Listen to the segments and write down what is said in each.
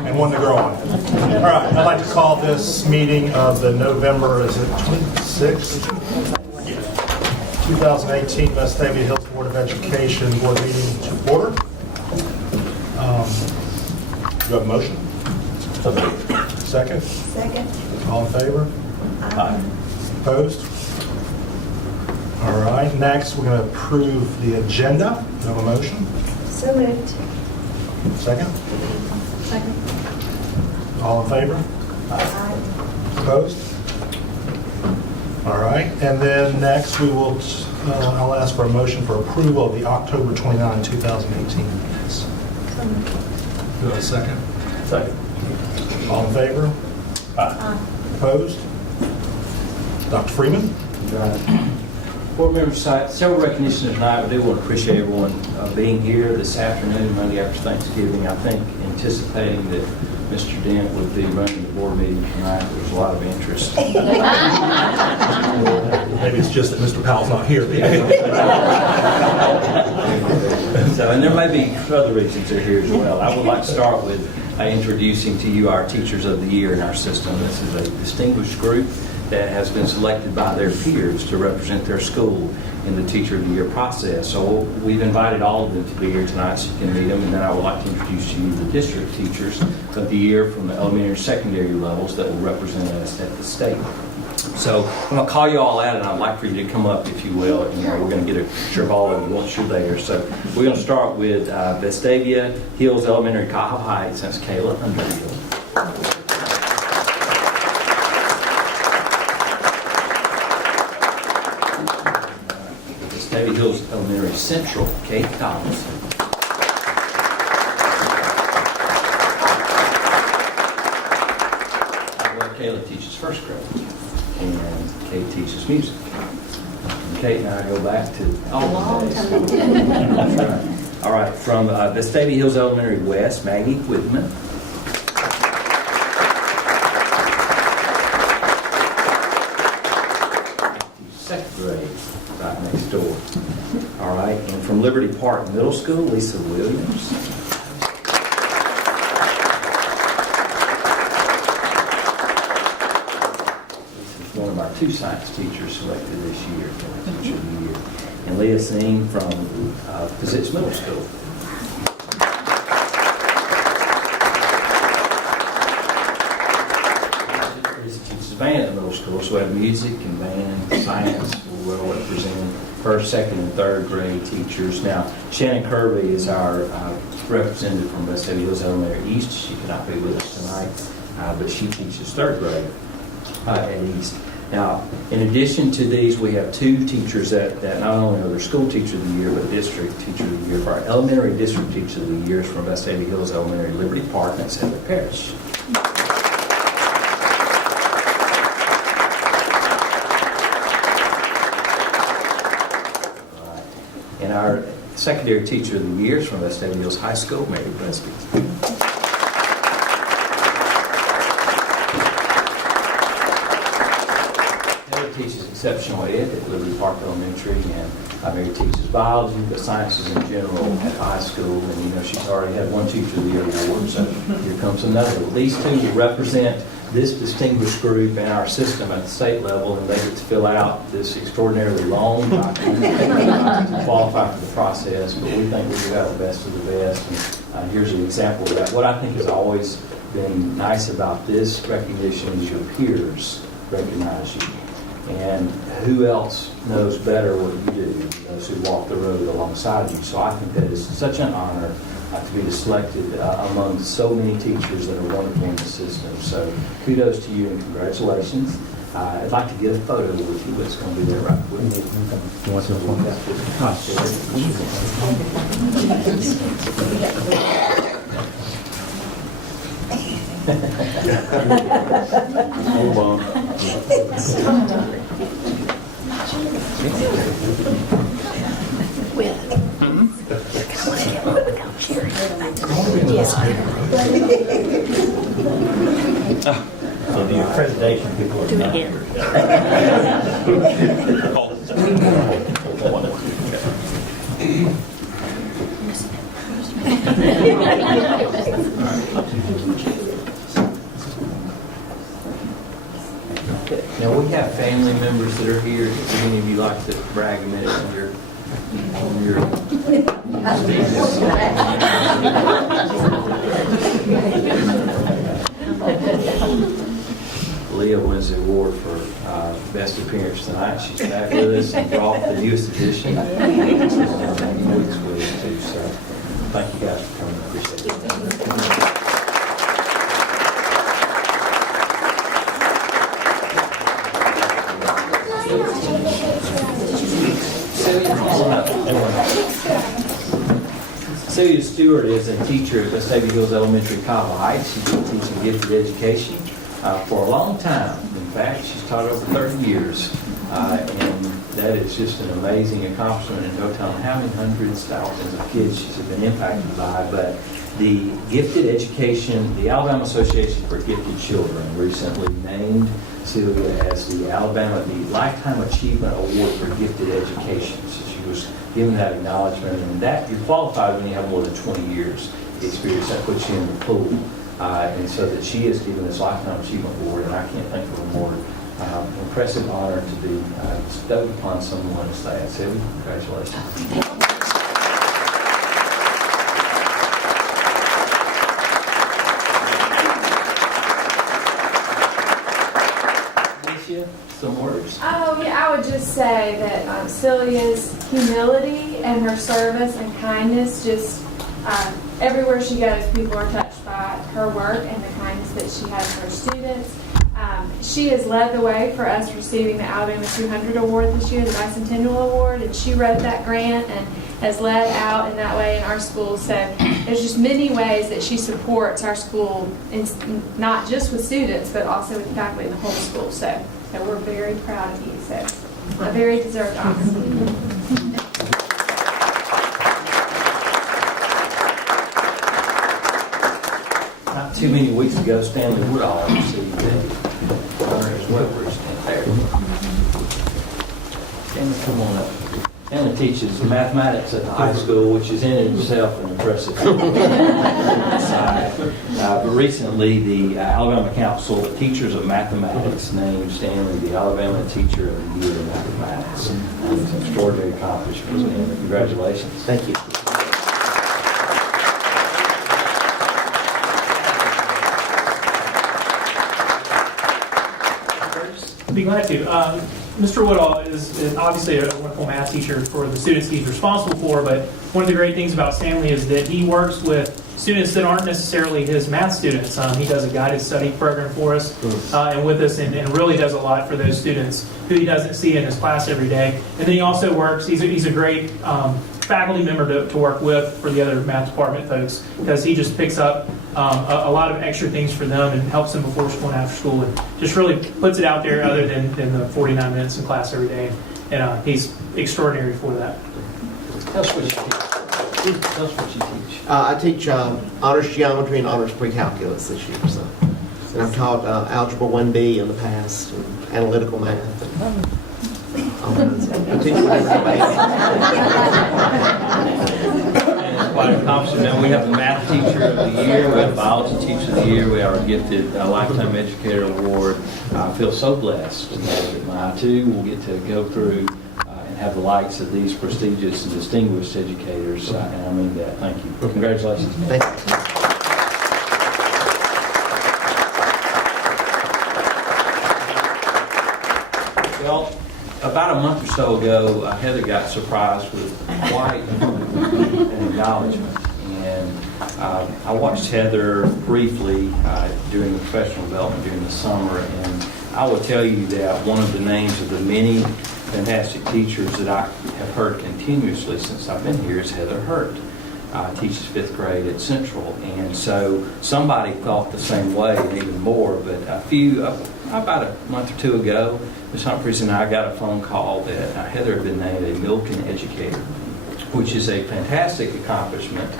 and one to grow on. All right, I'd like to call this meeting of the November, is it 26th? 2018 Vestavia Hills Board of Education Board meeting to order. Do you have a motion? Second? Second. All in favor? Aye. Opposed? All right, next we're going to approve the agenda. Do you have a motion? So moved. Second? Second. All in favor? Aye. Opposed? All right, and then next we will, I'll ask for a motion for approval of the October 29, 2018 minutes. So moved. Do I have a second? Second. All in favor? Aye. Opposed? Dr. Freeman? Board members, several recognitions tonight. I do want to appreciate everyone being here this afternoon, Monday after Thanksgiving. I think anticipating that Mr. Dent would be running the board meeting tonight, there was a lot of interest. Maybe it's just that Mr. Powell's not here. So, and there may be other reasons they're here as well. I would like to start with introducing to you our Teachers of the Year in our system. This is a distinguished group that has been selected by their peers to represent their school in the Teacher of the Year process. So we've invited all of them to be here tonight so you can meet them, and then I would like to introduce to you the district teachers of the year from the elementary and secondary levels that will represent us at the state. So I'm going to call you all out, and I'd like for you to come up, if you will, and we're going to get a picture of all of you once you're there. So we're going to start with Vestavia Hills Elementary, Cahill Heights. That's Kayla Underhill. Vestavia Hills Elementary Central, Kate Collins. Kayla teaches first grade, and Kate teaches music. And Kate and I go back to all the days. That's right. All right, from Vestavia Hills Elementary West, Maggie Whitman. Second grade, right next door. All right, and from Liberty Park Middle School, Lisa Williams. One of our two science teachers selected this year for the Teacher of the Year. And Leah Singh from Physics Middle School. Lisa teaches band at the middle school, so we have music and band, science, we're well represented. First, second, and third grade teachers. Now, Shannon Kirby is our representative from Vestavia Hills Elementary East. She cannot be with us tonight, but she teaches third grade at East. Now, in addition to these, we have two teachers that not only are their school teacher of the year, but district teacher of the year. For our elementary district teacher of the year is from Vestavia Hills Elementary Liberty Park, and that's Heather Parrish. Right. And our secondary teacher of the year is from Vestavia Hills High School, Mary Presby. Teaches exceptional ed at Liberty Park Elementary, and Mary teaches biology, but sciences in general at high school. And you know, she's already had one Teacher of the Year award, so here comes another. These two represent this distinguished group in our system at the state level, and they get to fill out this extraordinarily long document to qualify for the process. But we think we got the best of the best. And here's an example of that. What I think has always been nice about this recognition is your peers recognize you. And who else knows better what you do than those who walk the road alongside you? So I think that is such an honor to be selected among so many teachers that are wonderful in the system. So kudos to you and congratulations. I'd like to get a photo with you. It's going to be there right with me. You want this one? Hold on. So the accreditation people are not here. Now, we have family members that are here. If any of you like to brag a minute on your Leah wins the award for best appearance tonight. She's back with us and brought the newest edition. Weeks with us too. So thank you guys for coming. I appreciate it. Celia Stewart is a teacher at Vestavia Hills Elementary, Kyle Heights. She's been teaching gifted education for a long time. In fact, she's taught over 30 years. And that is just an amazing accomplishment, and no telling how many hundreds, thousands of kids she's been impacted by. But the gifted education, the Alabama Association for Gifted Children recently named Celia as the Lifetime Achievement Award for Gifted Education. So she was given that acknowledgement, and that you're qualified when you have more than 20 years experience. That puts you in the pool. And so that she is given this Lifetime Achievement Award, and I can't think of a more impressive honor to be bestowed upon someone as that. Celia, congratulations. Some words? Oh, yeah, I would just say that Celia's humility and her service and kindness, just everywhere she goes, people are touched by her work and the kindness that she has for her students. She has led the way for us receiving the Alabama 200 Award this year, the Bicentennial Award, and she wrote that grant and has led out in that way in our school. So there's just many ways that she supports our school, not just with students, but also with faculty and the whole school. So we're very proud of you. So a very deserved honor. Not too many weeks ago, Stanley Woodall received the honor as well. Where Stanley there. Stanley, come on up. Stanley teaches mathematics at the high school, which is in itself an impressive but recently, the Alabama Council of Teachers of Mathematics named Stanley the Alabama Teacher of the Year in Mathematics. It's an extraordinary accomplishment, Stanley. Congratulations. Thank you. I'd be glad to. Mr. Woodall is obviously a wonderful math teacher for the students he's responsible for, but one of the great things about Stanley is that he works with students that aren't necessarily his math students. He does a guided study program for us and with us, and really does a lot for those students who he doesn't see in his class every day. And then he also works, he's a great faculty member to work with for the other math department folks, because he just picks up a lot of extra things for them and helps them before school and after school, and just really puts it out there other than the 49 minutes in class every day. And he's extraordinary for that. Tell us what you teach. Tell us what you teach. I teach honors geometry and honors pre-calculus this year. So I've taught algebra 1B in the past, and analytical math. I teach whatever Quite an accomplishment. Now we have the math teacher of the year, we have the biology teacher of the year, we have our gifted lifetime educator award. I feel so blessed that I too will get to go through and have the likes of these prestigious and distinguished educators, and I mean that. Thank you. Congratulations. Thank you. Well, about a month or so ago, Heather got surprised with quite an acknowledgement. And I watched Heather briefly during the professional development during the summer, and I will tell you that one of the names of the many fantastic teachers that I have heard continuously since I've been here is Heather Hurt. Teaches 5th grade at Central, and so somebody thought the same way and even more, but about a month or two ago, Ms. Humphreys and I got a phone call that Heather had been named a Milken Educator, which is a fantastic accomplishment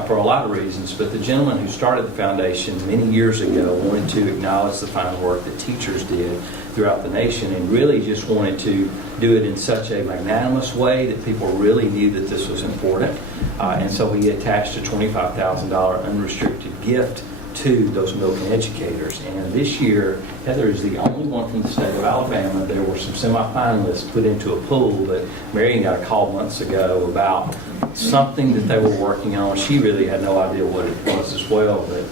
for a lot of reasons, but the gentleman who started the foundation many years ago wanted to acknowledge the fine work that teachers did throughout the nation and really just wanted to do it in such a magnanimous way that people really knew that this was important. And so he attached a $25,000 unrestricted gift to those Milken educators. And this year, Heather is the only one from the state of Alabama. There were some semifinalists put into a pool, but Marion got a call months ago about something that they were working on. She really had no idea what it was as well, but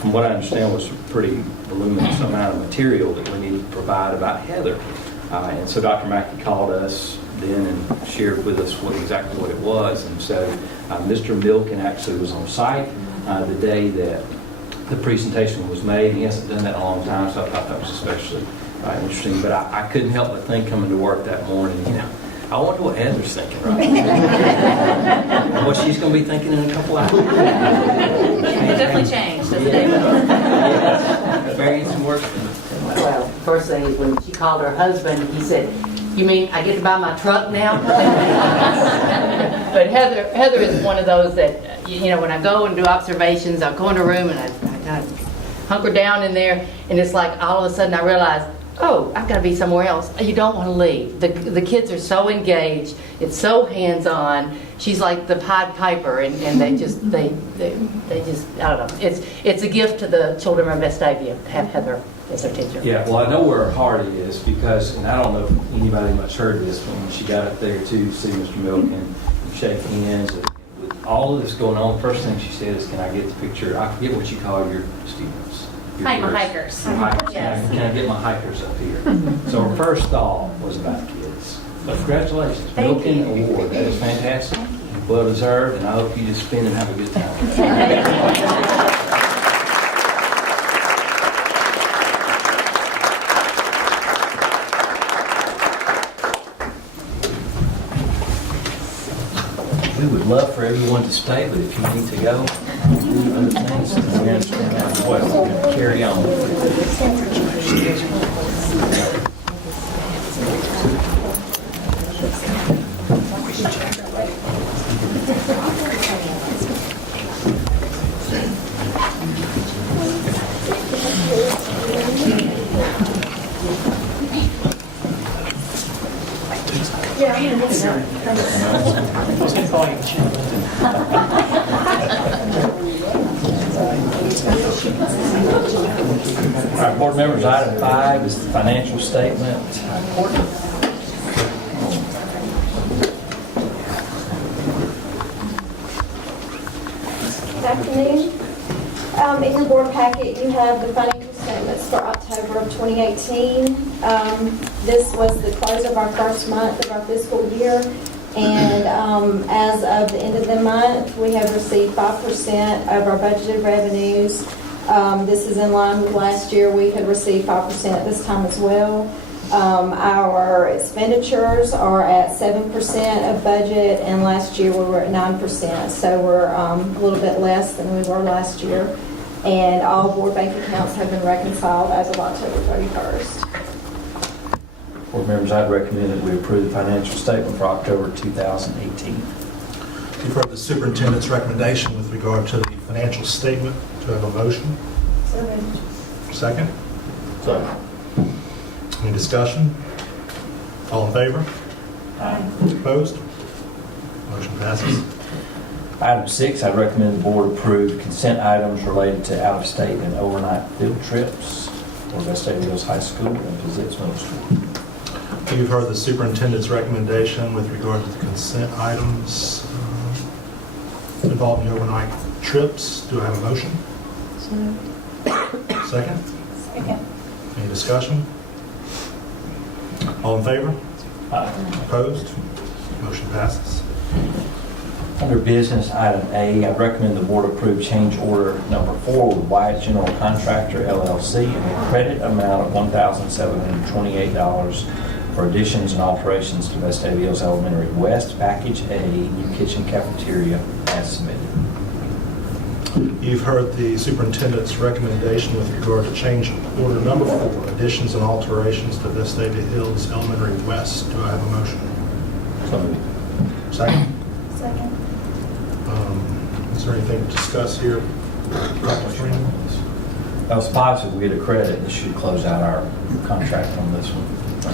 from what I understand was a pretty voluminous amount of material that we needed to provide about Heather. And so Dr. Mackey called us then and shared with us exactly what it was. And so Mr. Milken actually was on site the day that the presentation was made. He hasn't done that in a long time, so I thought that was especially interesting. But I couldn't help but think coming to work that morning, I wonder what Heather's thinking right now. What she's going to be thinking in a couple hours. It definitely changed, doesn't it? Variance and work. Well, first thing is when she called her husband, he said, "You mean I get to buy my truck now?" But Heather is one of those that, when I go and do observations, I'll go in a room and I kind of hunker down in there, and it's like all of a sudden I realize, oh, I've got to be somewhere else. You don't want to leave. The kids are so engaged. It's so hands-on. She's like the Pied Piper, and they just, I don't know. It's a gift to the children of Vestavia to have Heather as their teacher. Yeah, well, I know where her heart is because, and I don't know if anybody much heard this, but when she got up there to see Mr. Milken and shake hands, and with all of this going on, the first thing she said is, "Can I get the picture?" I forget what you call your students. My hikers. Hikers. Yes. Can I get my hikers up here? So her first thought was about kids. So congratulations, Thank Milken you. Award. That is fantastic. Well deserved, and I hope you just spin and have a good time. We would love for everyone to stay, but if you need to go, do other things, we understand that as well. We can carry on. All right, board members, item 5 is the financial statement. Courtney. Good afternoon. In your board packet, you have the financial statements for October of 2018. This was the close of our first month of our fiscal year, and as of the end of the month, we have received 5% of our budgeted revenues. This is in line with last year. We had received 5% at this time as well. Our expenditures are at 7% of budget, and last year we were at 9%. So we're a little bit less than we were last year. And all board bank accounts have been reconciled as of October 31st. Board members, I'd recommend that we approve the financial statement for October 2018. You've heard the superintendent's recommendation with regard to the financial statement. Do I have a motion? So moved. Second? So, Any discussion? All in favor? Opposed? Motion passes. Item 6, I'd recommend the board approve consent items related to out-of-state and overnight field trips for Vestavia High School and Pizzitz Middle School. You've heard the superintendent's recommendation with regard to the consent items involving overnight trips. Do I have a motion? So moved. Second? Second. Any discussion? All in favor? Opposed? Motion passes. Under business, item A, I recommend the board approve change order number 4 with Wyatt General Contractor, LLC, in the credit amount of $1,728 for additions and alterations to Vestavia Elementary West, Package A, new kitchen cafeteria, as submitted. You've heard the superintendent's recommendation with regard to change order number 4, additions and alterations to Vestavia Hills Elementary West. Do I have a motion? So moved. Second? Second. Is there anything to discuss here? Dr. Freeman? I was positive we get a credit. This should close out our contract on this one.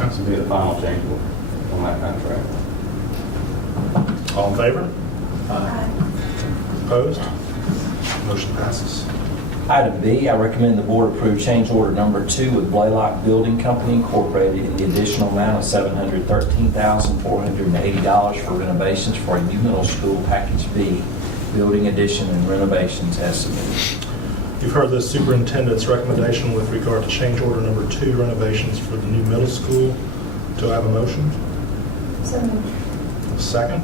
This will be the final change on that contract. All in favor? Opposed? Motion passes. Item B, I recommend the board approve change order number 2 with Blaylock Building Company Incorporated in the additional amount of $713,480 for renovations for a new middle school package B, building addition and renovations as submitted. You've heard the superintendent's recommendation with regard to change order number 2, renovations for the new middle school. Do I have a motion? So moved. Second?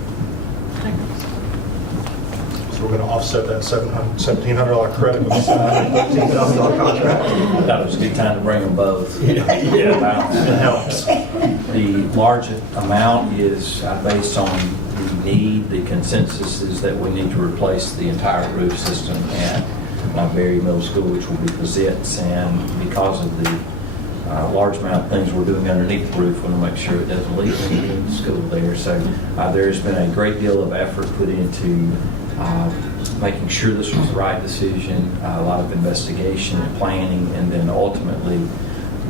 So we're going to offset that $1,700 credit with a $713,000 contract. I thought it was a good time to bring them both. It helps. The large amount is based on the need. The consensus is that we need to replace the entire roof system at Berry Middle School, which will be Pizitz, and because of the large amount of things we're doing underneath the roof, we want to make sure it doesn't leak in the school there. So there's been a great deal of effort put into making sure this was the right decision, a lot of investigation and planning, and then ultimately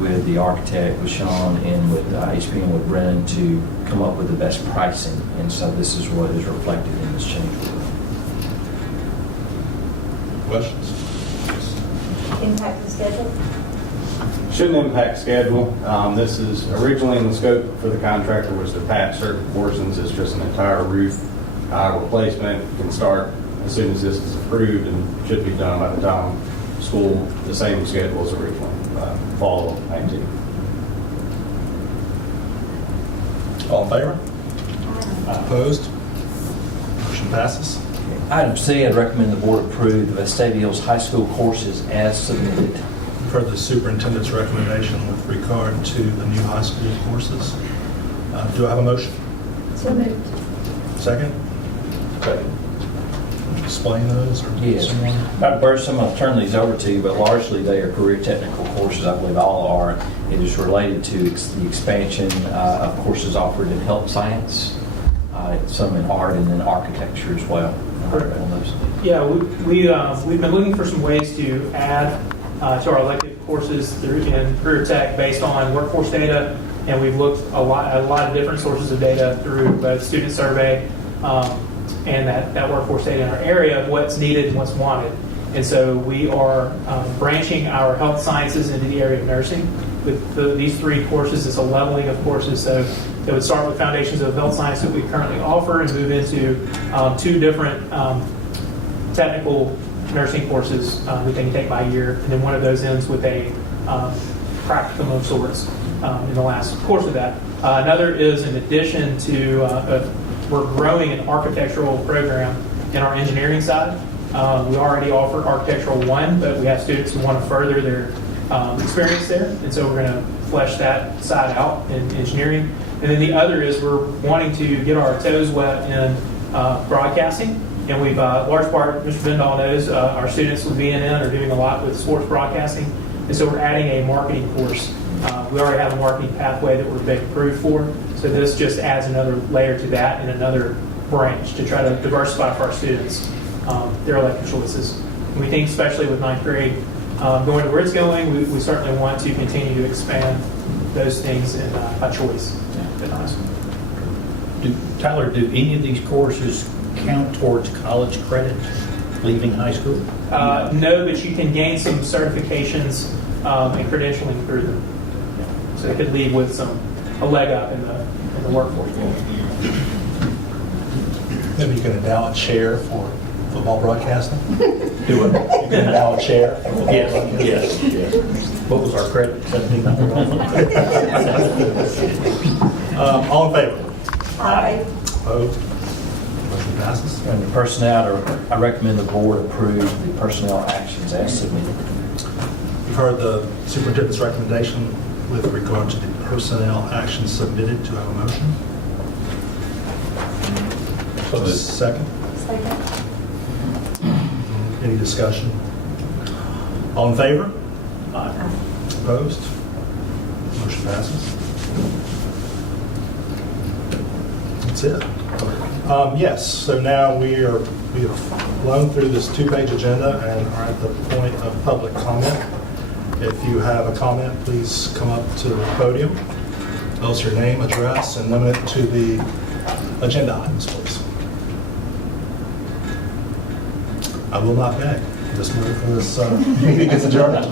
with the architect, with Sean, and with HB and with Brennan to come up with the best pricing. And so this is what is reflected in this change order. Questions? Impact the schedule? Shouldn't impact schedule. This is originally in the scope for the contractor was to patch certain portions. It's just an entire roof replacement. Can start as soon as this is approved and should be done by the time school, the same schedule as originally, fall of 19. All in favor? Opposed? Motion passes. Item C, I'd recommend the board approve the Vestavia High School courses as submitted. You've heard the superintendent's recommendation with regard to the new high school courses. Do I have a motion? So moved. Second? Explain those or Yes. someone? Dr. Burson, I'm going to turn these over to you, but largely they are career technical courses. I believe all are. It is related to the expansion of courses offered in health science, some in art, and then architecture as well. On those. Yeah, we've been looking for some ways to add to our elective courses through in career tech based on workforce data, and we've looked at a lot of different sources of data through both student survey and that workforce data in our area of what's needed and what's wanted. And so we are branching our health sciences into the area of nursing. With these 3 courses, it's a leveling of courses. So it would start with foundations of health science that we currently offer and move into 2 different technical nursing courses that they can take by year. And then one of those ends with a practicum of sorts in the last course of that. Another is in addition to, we're growing an architectural program in our engineering side. We already offer Architectural 1, but we have students who want to further their experience there. And so we're going to flesh that side out in engineering. And then the other is we're wanting to get our toes wet in broadcasting. And we've, large part, Mr. Bendall knows, our students with BNN are doing a lot with sports broadcasting. And so we're adding a marketing course. We already have a marketing pathway that we're being approved for. So this just adds another layer to that and another branch to try to diversify for our students their elective choices. And we think, especially with 9th grade, going to where it's going, we certainly want to continue to expand those things in, by choice at high school. Tyler, do any of these courses count towards college credit leaving high school? No, but you can gain some certifications and credentialing through them. So it could leave with a leg up in the workforce. Maybe you can endow a chair for football broadcasting? Do it. You can endow a chair? Yes. What was our credit? 1700. All in favor? Aye. Opposed? Motion passes. And the personnel, I recommend the board approve the personnel actions as submitted. You've heard the superintendent's recommendation with regard to the personnel actions submitted. Do I have a motion? Second? Second. Any discussion? All in favor? Aye. Opposed? Motion passes. That's it. Yes, so now we have blown through this two-page agenda and are at the point of public comment. If you have a comment, please come up to the podium. Tell us your name, address, and limit it to the agenda items, please. I will not beg. This meeting is adjourned.